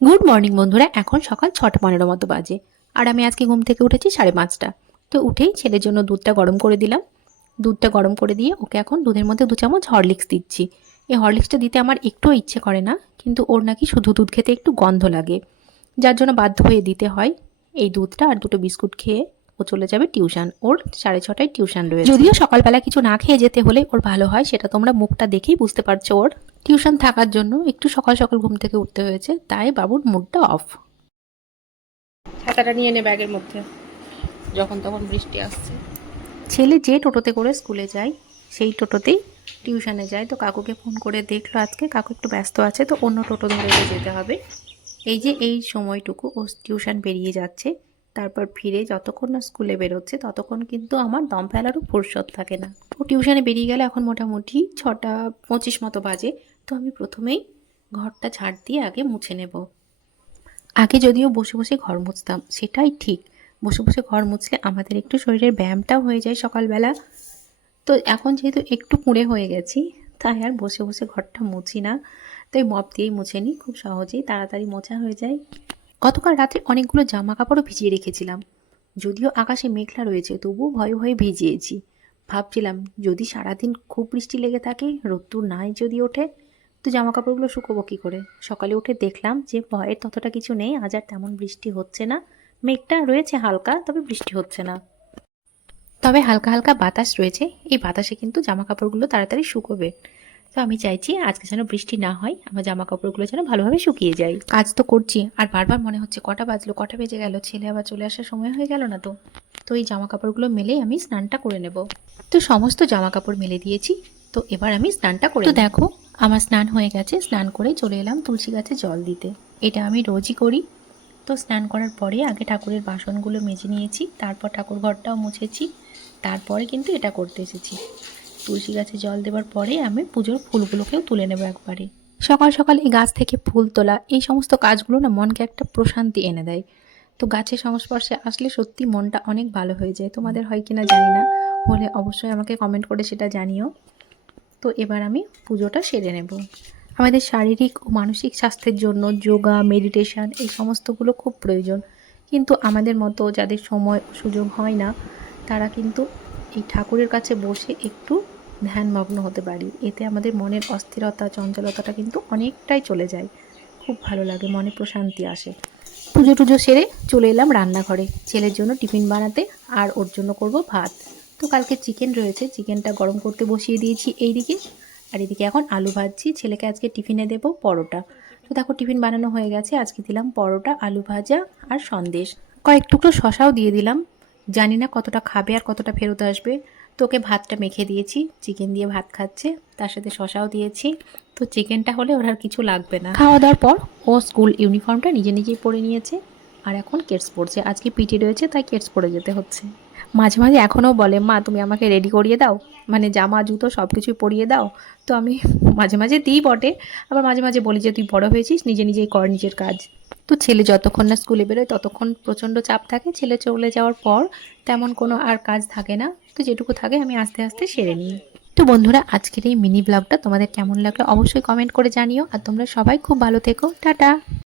Good morning বন্ধুরা। এখন সকাল ছটা পনেরো মতো বাজে। আর আমি আজকে ঘুম থেকে উঠেছি সাড়ে পাঁচটা। তো উঠেই ছেলের জন্য দুধটা গরম করে দিলাম। দুধটা গরম করে দিয়ে ওকে এখন দুধের মধ্যে দু চামচ হরলিক্স দিচ্ছি। এই হরলিক্সটা দিতে আমার একটুও ইচ্ছে করে না, কিন্তু ওর নাকি শুধু দুধ খেতে একটু গন্ধ লাগে। যার জন্য বাধ্য হয়ে দিতে হয় এই দুধটা আর দুটো বিস্কুট খেয়ে। ও চলে যাবে টিউশন। ওর সাড়ে ছটায় টিউশন রয়েছে। যদিও সকালবেলা কিছু না খেয়ে যেতে হলে ওর ভালো হয় সেটা তোমরা মুখটা দেখেই বুঝতে পারছ ওর। টিউশন থাকার জন্য একটু সকাল সকাল ঘুম থেকে উঠতে হয়েছে তাই বাবুর মুডটা অফ ছাতাটা নিয়ে নে ব্যাগের মধ্যে যখন তখন বৃষ্টি আসছে। ছেলে যে টোটোতে করে স্কুলে যায় সেই টোটোতেই টিউশনে যায়। তো কাকুকে ফোন করে দেখল আজকে কাকু একটু ব্যস্ত আছে তো অন্য টোটো ধরে যেতে হবে। এই যে এই সময়টুকু ও টিউশন বেরিয়ে যাচ্ছে। তারপর ফিরে যতক্ষণ না স্কুলে বেরোচ্ছে, ততক্ষণ কিন্তু আমার দম ফেলারও ফুরসত থাকে না। ও টিউশনে বেরিয়ে গেলে এখন মোটামুটি ছটা পঁচিশ মতো বাজে। তো আমি প্রথমেই ঘরটা ঝাড় দিয়ে আগে মুছে নেব। আগে যদিও বসে বসে ঘর মুছতাম, সেটাই ঠিক। বসে বসে ঘর মুছলে আমাদের একটু শরীরের ব্যায়ামটাও হয়ে যায় সকালবেলা। তো এখন যেহেতু একটু কুঁড়ে হয়ে গেছি, তাই আর বসে বসে ঘরটা মুছি না। তাই মপ দিয়েই মুছে নিই, খুব সহজেই তাড়াতাড়ি মোছা হয়ে যায়। গতকাল রাতে অনেকগুলো জামা কাপড়ও ভিজিয়ে রেখেছিলাম। যদিও আকাশে মেঘলা রয়েছে, তবুও ভয়ে ভয়ে ভিজিয়েছি। ভাবছিলাম, যদি সারাদিন খুব বৃষ্টি লেগে থাকে, রোদ্দুর নাই যদি ওঠে, তো জামা কাপড়গুলো শুকোবো কী করে? সকালে উঠে দেখলাম যে ভয়ের ততটা কিছু নেই, আজ আর তেমন বৃষ্টি হচ্ছে না। মেঘটা রয়েছে হালকা, তবে বৃষ্টি হচ্ছে না। তবে হালকা হালকা বাতাস রয়েছে, এই বাতাসে কিন্তু জামা কাপড়গুলো তাড়াতাড়ি শুকোবে। তো আমি চাইছি আজকে যেন বৃষ্টি না হয় আমার জামা কাপড়গুলো যেন ভালোভাবে শুকিয়ে যায়। কাজ তো করছি। আর বারবার মনে হচ্ছে কটা বাজলো কটা বেজে গেল ছেলে আবার চলে আসার সময় হয়ে গেল না তো? তো এই জামা কাপড়গুলো মেলেই আমি স্নানটা করে নেব। তো সমস্ত জামা কাপড় মেলে দিয়েছি তো এবার আমি স্নানটা করে তো দেখো আমার স্নান হয়ে গেছে স্নান করে চলে এলাম তুলসী গাছে জল দিতে। এটা আমি রোজই করি। তো স্নান করার পরে আগে ঠাকুরের বাসনগুলো মেজে নিয়েছি তারপর ঠাকুর ঘরটাও মুছেছি তারপরে কিন্তু এটা করতে এসেছি। তুলসী গাছে জল দেওয়ার পরে আমি পুজোর ফুলগুলোকেও তুলে নেব একবারে। সকাল সকাল এই গাছ থেকে ফুল তোলা এই সমস্ত কাজগুলো না মনকে একটা প্রশান্তি এনে দেয়। তো গাছের সংস্পর্শে আসলে সত্যি মনটা অনেক ভালো হয়ে যায়। তোমাদের হয় কি না জানি না। হলে অবশ্যই আমাকে কমেন্ট করে সেটা জানিও। তো এবার আমি পুজোটা সেরে নেব। আমাদের শারীরিক ও মানসিক স্বাস্থ্যের জন্য যোগা মেডিটেশন এই সমস্তগুলো খুব প্রয়োজন। কিন্তু আমাদের মতো যাদের সময় সুযোগ হয় না, তারা কিন্তু এই ঠাকুরের কাছে বসে একটু ধ্যানমগ্ন হতে পারি। এতে আমাদের মনের অস্থিরতা, চঞ্চলতাটা কিন্তু অনেকটাই চলে যায়। খুব ভালো লাগে, মনে প্রশান্তি আসে। পুজো টুজো সেরে চলে এলাম রান্নাঘরে। ছেলের জন্য টিফিন বানাতে আর ওর জন্য করব ভাত। তো কালকে চিকেন রয়েছে, চিকেনটা গরম করতে বসিয়ে দিয়েছি এইদিকে। আর এদিকে এখন আলু ভাজছি, ছেলেকে আজকে টিফিনে দেব পরোটা। তো দেখো টিফিন বানানো হয়ে গেছে, আজকে দিলাম পরোটা, আলু ভাজা আর সন্দেশ। কয়েক টুকরো শশাও দিয়ে দিলাম। জানি না কতটা খাবে আর কতটা ফেরত আসবে। তো ওকে ভাতটা মেখে দিয়েছি চিকেন দিয়ে ভাত খাচ্ছে তার সাথে শশাও দিয়েছি। তো চিকেনটা হলে ওর আর কিছু লাগবে না। খাওয়া দাওয়ার পর ও স্কুল ইউনিফর্মটা নিজে নিজেই পরে নিয়েছে আর এখন কেটস পড়ছে। আজকে পিটি রয়েছে তাই কেটস পরে যেতে হচ্ছে। মাঝে মাঝে এখনও বলে মা তুমি আমাকে রেডি করিয়ে দাও। মানে জামা জুতো সব কিছুই পরিয়ে দাও। তো আমি মাঝে মাঝে দিই বটে আবার মাঝে মাঝে বলি যে তুই বড় হয়েছিস নিজে নিজেই কর নিজের কাজ। তো ছেলে যতক্ষণ না স্কুলে বেরোয়, ততক্ষণ প্রচণ্ড চাপ থাকে। ছেলে চলে যাওয়ার পর তেমন কোনো আর কাজ থাকে না। তো যেটুকু থাকে আমি আস্তে আস্তে সেরে নিই। তো বন্ধুরা, আজকের এই মিনি ব্লগটা তোমাদের কেমন লাগল অবশ্যই কমেন্ট করে জানিও। আর তোমরা সবাই খুব ভালো থেকো। টাটা!